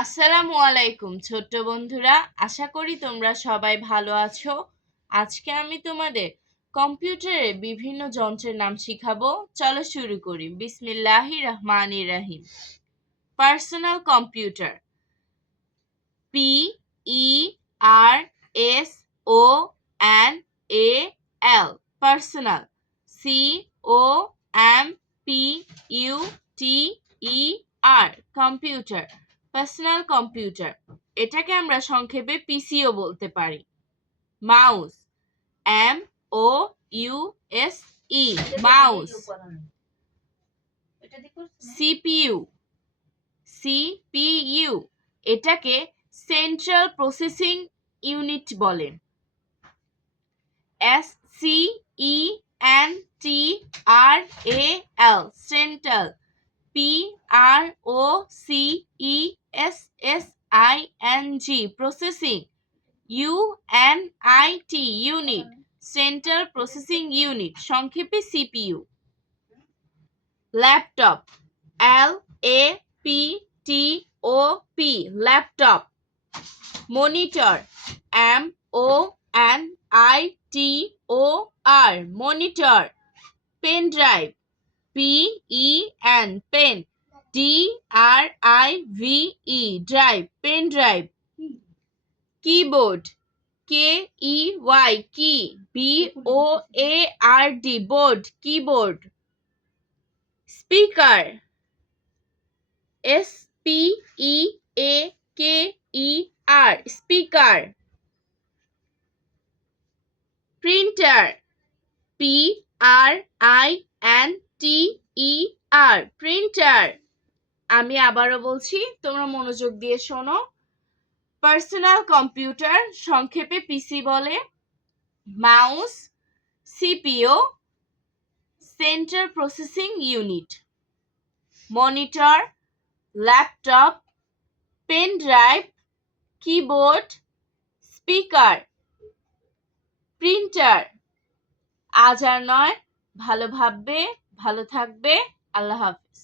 আসসালামু আলাইকুম ছোট্ট বন্ধুরা, আশা করি তোমরা সবাই ভালো আছো। আজকে আমি তোমাদের কম্পিউটারের বিভিন্ন যন্ত্রের নাম শিখাবো। চলো শুরু করি। বিসমিল্লাহির রহমানির রহিম। Personal computer, PERSONAL, personal, COMPUTER, computer, personal computer. এটাকে আমরা সংক্ষেপে পিসিও বলতে পারি। Mouse, MOUSE, mouse. CPU, এটাকে সেন্ট্রাল প্রসেসিং ইউনিট বলে। CENTRAL, central. PROCESSING, processing. UNIT, unit, central processing unit, সংক্ষেপে CPU। Laptop, LAPTOP, laptop. Monitor, MONITOR, monitor. Pen drive, pen, DRIVE, drive, pen drive. Keyboard, KEY, কি, BOARD, board, keyboard. Speaker, SPEAKER, speaker. Printer, PRINTER, printer. আমি আবারও বলছি, তোমরা মনোযোগ দিয়ে শোনো। Personal computer সংক্ষেপে পিসি বলে। Mouse, CPU, central processing unit. Monitor, laptop, pen drive, keyboard, speaker, printer. আজ আর নয়, ভালো ভাববে, ভালো থাকবে। আল্লাহ হাফিজ।